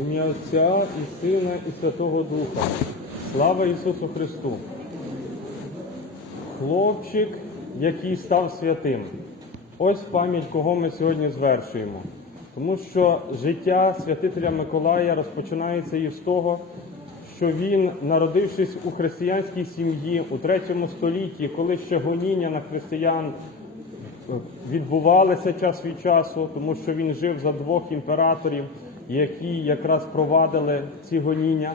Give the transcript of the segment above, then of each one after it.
Ім'я Отця і Сина, і Святого Духа. Слава Ісусу Христу! Хлопчик, який став святим. Ось пам'ять, кого ми сьогодні звершуємо. Тому що життя святителя Миколая розпочинається із того, що він, народившись у християнській сім'ї у третьому столітті, коли ще гоніння на християн відбувалися час від часу, тому що він жив за двох імператорів, які якраз провадили ці гоніння.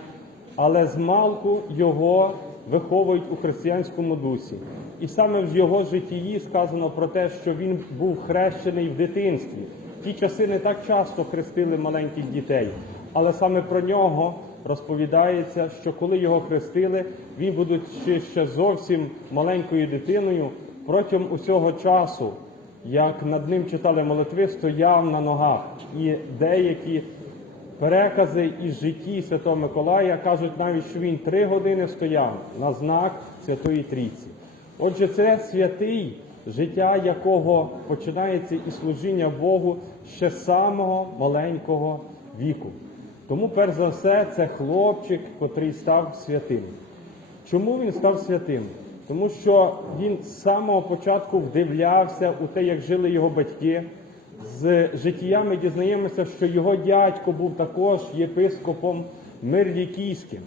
Але з малку його виховують у християнському дусі. І саме в його житті сказано про те, що він був хрещений в дитинстві. Ті часи не так часто хрестили маленьких дітей, але саме про нього розповідається, що коли його хрестили, він, будучи ще зовсім маленькою дитиною, протягом усього часу, як над ним читали молитви, стояв на ногах. І деякі перекази із житті Святого Миколая кажуть навіть, що він три години стояв на знак Святої Трійці. Отже, це святий, життя якого починається і служіння Богу ще з самого маленького віку. Тому, перш за все, це хлопчик, котрий став святим. Чому він став святим? Тому що він з самого початку вдивлявся у те, як жили його батьки. З життя ми дізнаємося, що його дядько був також єпископом Мирлікійським.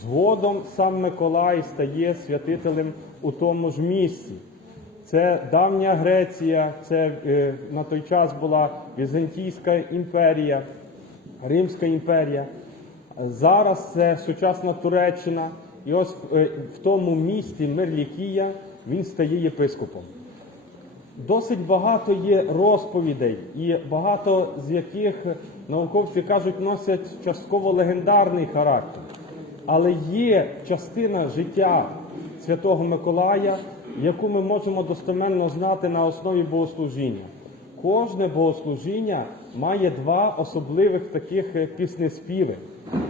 Згодом сам Миколай стає святителем у тому ж місці. Це давня Греція, це е, на той час була Візантійська імперія, Римська імперія. Зараз це сучасна Туреччина. І ось е, в тому місті Мирлікія він стає єпископом. Досить багато є розповідей, і багато з яких науковці кажуть носять частково легендарний характер. Але є частина життя Святого Миколая, яку ми можемо достеменно знати на основі богослужіння. Кожне богослужіння має два особливих таких е, піснеспіви.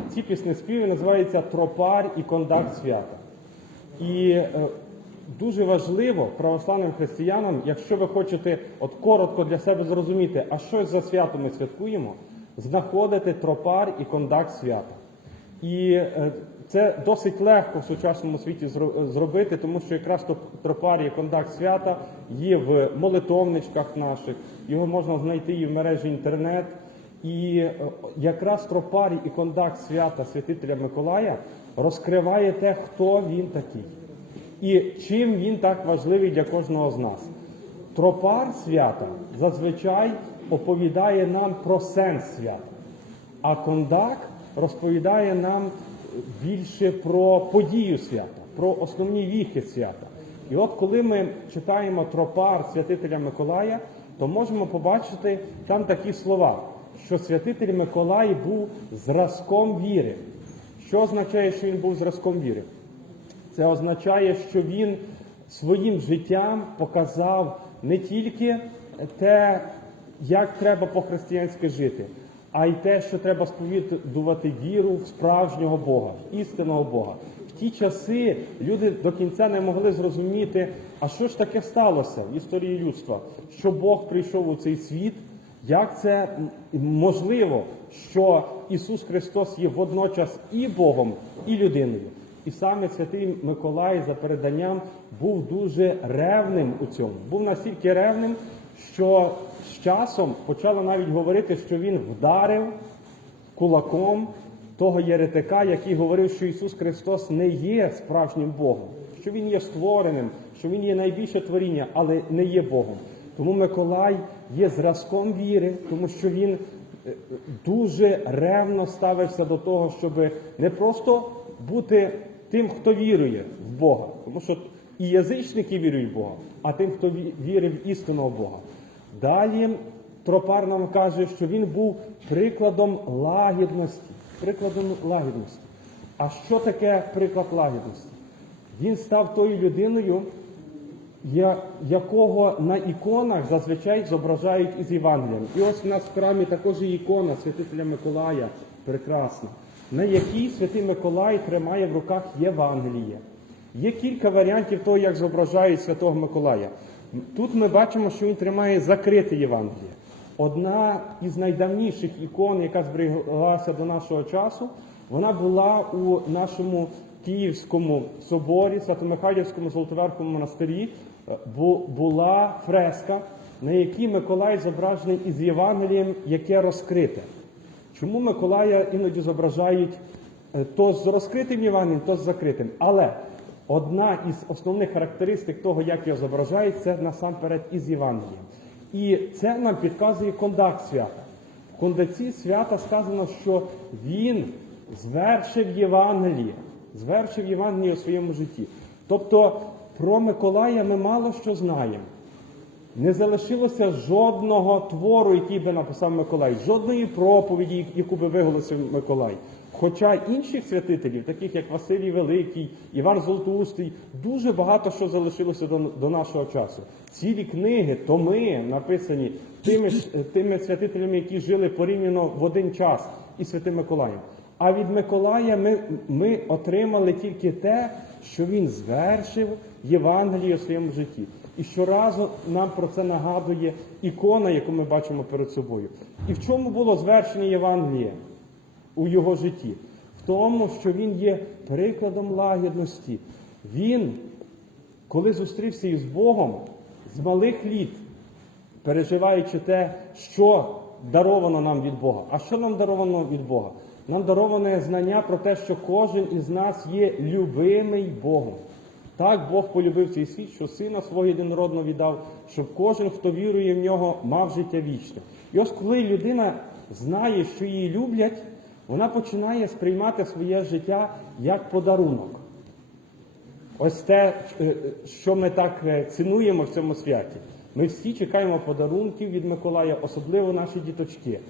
Ці піснеспіви називаються тропар і кондакт свята. І е, дуже важливо православним християнам, якщо ви хочете от коротко для себе зрозуміти, а що за свято ми святкуємо, знаходити тропар і кондакт свята. І е, це досить легко в сучасному світі зробити, тому що якраз то тропар і кондакт свята є в молитовничках наших, його можна знайти і в мережі інтернет. І е, якраз тропарій і кондакт свята святителя Миколая розкриває те, хто він такий. І чим він так важливий для кожного з нас. Тропар свята зазвичай оповідає нам про сенс свята, а кондак розповідає нам більше про подію свята, про основні віхи свята. І от коли ми читаємо тропар святителя Миколая, то можемо побачити там такі слова, що святитель Миколай був зразком віри. Що означає, що він був зразком віри? Це означає, що він своїм життям показав не тільки те, як треба по-християнськи жити, а й те, що треба сповідувати віру в справжнього Бога, істинного Бога. В ті часи люди до кінця не могли зрозуміти, а що ж таке сталося в історії людства, що Бог прийшов у цей світ. Як це можливо, що Ісус Христос є водночас і Богом, і людиною? І саме святий Миколай за переданням був дуже ревним у цьому. Був настільки ревним, що з часом почало навіть говорити, що він вдарив кулаком того єретика, який говорив, що Ісус Христос не є справжнім Богом, що Він є створеним, що Він є найбільше творіння, але не є Богом. Тому Миколай є зразком віри, тому що він е, дуже ревно ставився до того, щоб не просто бути тим, хто вірує в Бога, тому що і язичники вірують в Бога, а тим, хто ві- вірить в істинного Бога. Далі Тропар нам каже, що він був прикладом лагідності. Прикладом лагідності. А що таке приклад лагідності? Він став тою людиною, якого на іконах зазвичай зображають із Євангелієм. І ось у нас в храмі також є ікона святителя Миколая, прекрасна, на якій святий Миколай тримає в руках Євангеліє. Є кілька варіантів того, як зображають святого Миколая. Тут ми бачимо, що він тримає закрите Євангеліє. одна із найдавніших ікон, яка збереглася до нашого часу, вона була у нашому Київському соборі, Свято-Михайлівському Золотоверховому монастирі, е, була фреска, на якій Миколай зображений із Євангелієм, яке розкрите. Чому Миколая іноді зображають е, то з розкритим Євангелієм, то з закритим. Але одна із основних характеристик того, як його зображають, це насамперед із Євангелієм. І це нам підказує кондак свята. В кондаці свята сказано, що він звершив Євангеліє, звершив Євангеліє у своєму житті. Тобто про Миколая ми мало що знаємо. Не залишилося жодного твору, який би написав Миколай, жодної проповіді, яку би виголосив Миколай. Хоча інших святителів, таких як Василій Великий, Іван Золотоустий, дуже багато що залишилося до, до нашого часу. Цілі книги, томи написані тими, тими святителями, які жили порівняно в один час із Святим Миколаєм. А від Миколая ми, ми отримали тільки те, що він звершив Євангеліє у своєму житті. І щоразу нам про це нагадує ікона, яку ми бачимо перед собою. І в чому було звершення Євангелія у його житті? В тому, що він є прикладом лагідності. Він, коли зустрівся із Богом, з малих літ, переживаючи те, що даровано нам від Бога. А що нам даровано від Бога? Нам дароване знання про те, що кожен із нас є любимий Богом. Так Бог полюбив цей світ, що сина свого єдинородного віддав, щоб кожен, хто вірує в нього, мав життя вічне. І ось коли людина знає, що її люблять, вона починає сприймати своє життя як подарунок. Ось те, е, що ми так е, цінуємо в цьому святі. Ми всі чекаємо подарунків від Миколая, особливо наші діточки.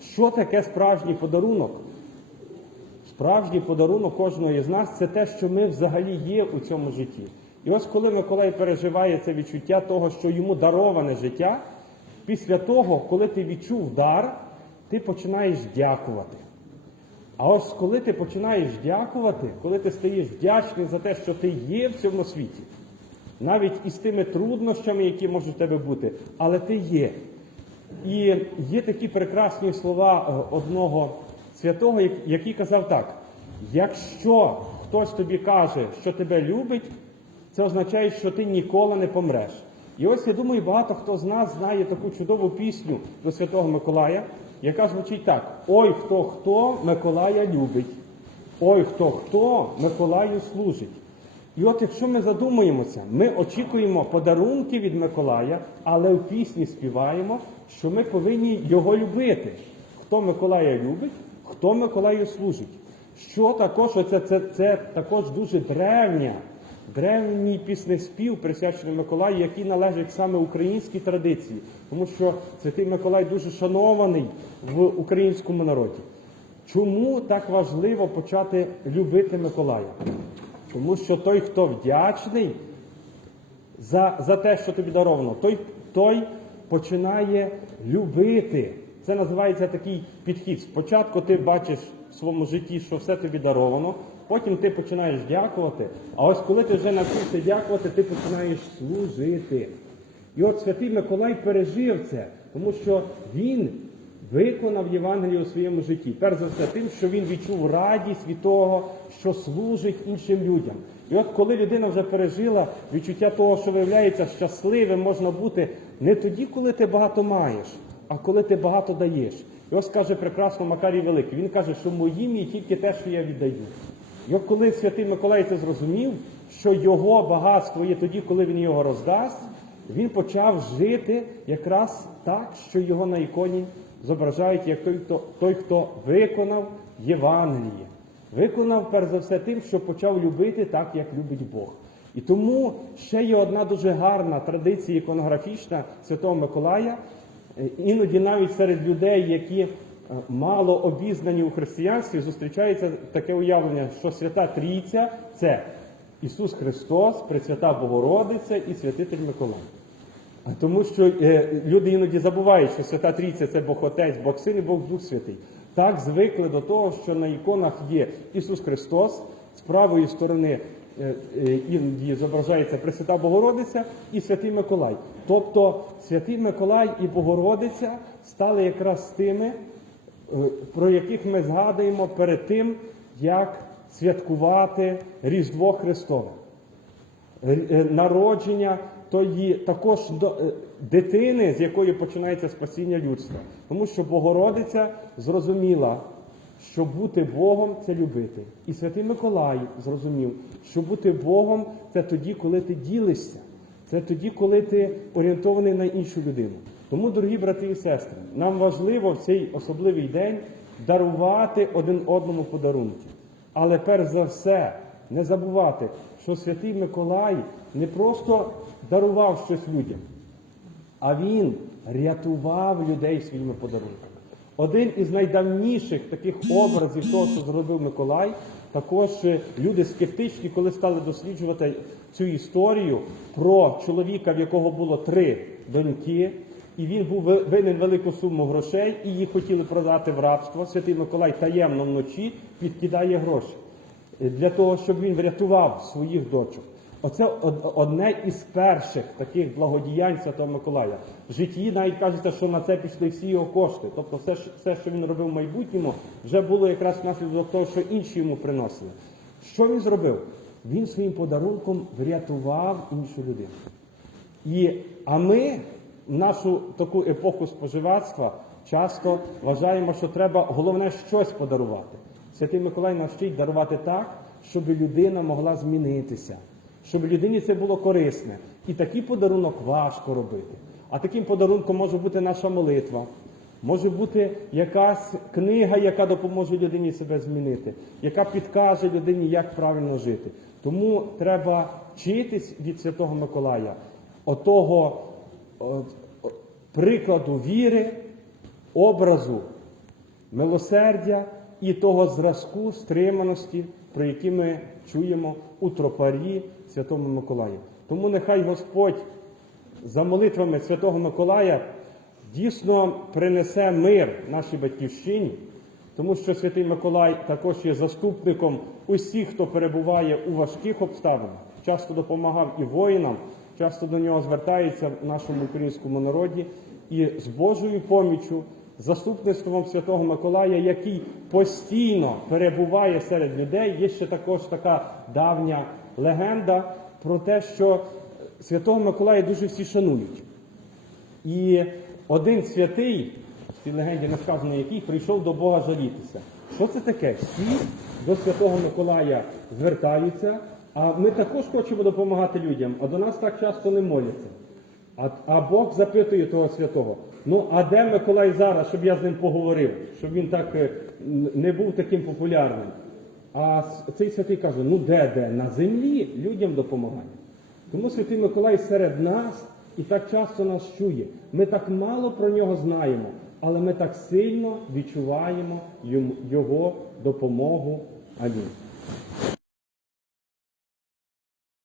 Що таке справжній подарунок? Справжній подарунок кожного із нас це те, що ми взагалі є у цьому житті. І ось коли Миколай переживає це відчуття того, що йому дароване життя, після того, коли ти відчув дар, ти починаєш дякувати. А ось коли ти починаєш дякувати, коли ти стаєш вдячний за те, що ти є в цьому світі, навіть із тими труднощами, які можуть у тебе бути, але ти є. І є такі прекрасні слова е, одного святого, який казав так: якщо хтось тобі каже, що тебе любить, це означає, що ти ніколи не помреш. І ось я думаю, багато хто з нас знає таку чудову пісню до Святого Миколая, яка звучить так: Ой, хто хто Миколая любить, ой, хто хто Миколаю служить. І от якщо ми задумаємося, ми очікуємо подарунки від Миколая, але в пісні співаємо, що ми повинні його любити. Хто Миколая любить, хто Миколаю служить. Що також, оце, це, це також дуже древня, древній піснеспів, присвячений Миколаю, який належить саме українській традиції, тому що Святий Миколай дуже шанований в українському народі. Чому так важливо почати любити Миколая? Тому що той, хто вдячний за, за те, що тобі даровано, той, той починає любити. Це називається такий підхід. Спочатку ти бачиш в своєму житті, що все тобі даровано, потім ти починаєш дякувати. А ось коли ти вже навчився дякувати, ти починаєш служити. І от святий Миколай пережив це, тому що він виконав Євангеліє у своєму житті. Перш за все, тим, що він відчув радість від того, що служить іншим людям. І от коли людина вже пережила відчуття того, що виявляється щасливим можна бути не тоді, коли ти багато маєш, а коли ти багато даєш. І ось каже прекрасно Макарій Великий. Він каже, що моїм є тільки те, що я віддаю. І от коли святий Миколай це зрозумів, що його багатство є тоді, коли він його роздасть, він почав жити якраз так, що його на іконі зображають як той, хто, той, хто виконав Євангеліє. Виконав перш за все тим, що почав любити так, як любить Бог. І тому ще є одна дуже гарна традиція іконографічна Святого Миколая. Іноді навіть серед людей, які е, мало обізнані у християнстві, зустрічається таке уявлення, що Свята Трійця це Ісус Христос, Пресвята Богородиця і Святитель Миколай. Тому що е, люди іноді забувають, що Свята Трійця це Бог Отець, Бог Син і Бог Дух Святий. Так звикли до того, що на іконах є Ісус Христос, з правої сторони іноді зображається Пресвята Богородиця і Святий Миколай. Тобто Святий Миколай і Богородиця стали якраз тими, е, про яких ми згадуємо перед тим, як святкувати Різдво Христове. Е, е, Народження тої також е, дитини, з якої починається спасіння людства. Тому що Богородиця зрозуміла, що бути Богом це любити. І святий Миколай зрозумів, що бути Богом це тоді, коли ти ділишся. Це тоді, коли ти орієнтований на іншу людину. Тому, дорогі брати і сестри, нам важливо в цей особливий день дарувати один одному подарунки. Але перш за все, не забувати, що святий Миколай не просто дарував щось людям, а він рятував людей своїми подарунками. Один із найдавніших таких образів того, що зробив Миколай, також е, люди скептичні, коли стали досліджувати цю історію про чоловіка, в якого було три доньки, і він був винен велику суму грошей, і їх хотіли продати в рабство. Святий Миколай таємно вночі підкидає гроші е, для того, щоб він врятував своїх дочок. Оце одне із перших таких благодіянь Святого Миколая. В житті навіть кажеться, що на це пішли всі його кошти. Тобто все, що- він робив в майбутньому, вже було якраз внаслідок того, що інші йому приносили. Що він зробив? Він своїм подарунком врятував іншу людину. І, а ми нашу таку епоху споживацтва часто вважаємо, що треба головне щось подарувати. Святий Миколай нас вчить дарувати так, щоб людина могла змінитися, щоб людині це було корисне. І такий подарунок важко робити. А таким подарунком може бути наша молитва, може бути якась книга, яка допоможе людині себе змінити, яка підкаже людині, як правильно жити. Тому треба вчитись від Святого Миколая отого о, прикладу віри, образу милосердя і того зразку стриманості, про які ми чуємо у тропарі Святому Миколаю. Тому нехай Господь за молитвами Святого Миколая дійсно принесе мир нашій батьківщині, тому що Святий Миколай також є заступником усіх, хто перебуває у важких обставинах, часто допомагав і воїнам, часто до нього звертається в нашому українському народі, і з Божою поміччю, заступництвом Святого Миколая, який постійно перебуває серед людей, є ще також така давня легенда про те, що Святого Миколая дуже всі шанують. І один святий, в цій легенді не сказано який, прийшов до Бога жалітися. Що це таке? Всі до Святого Миколая звертаються, а ми також хочемо допомагати людям, а до нас так часто не моляться. А, а Бог запитує того святого: ну а де Миколай зараз, щоб я з ним поговорив, щоб він так е, не був таким популярним? А цей святий каже: ну де де? На землі людям допомагає. Тому Святий Миколай серед нас і так часто нас чує. Ми так мало про нього знаємо, але ми так сильно відчуваємо його допомогу. Амінь.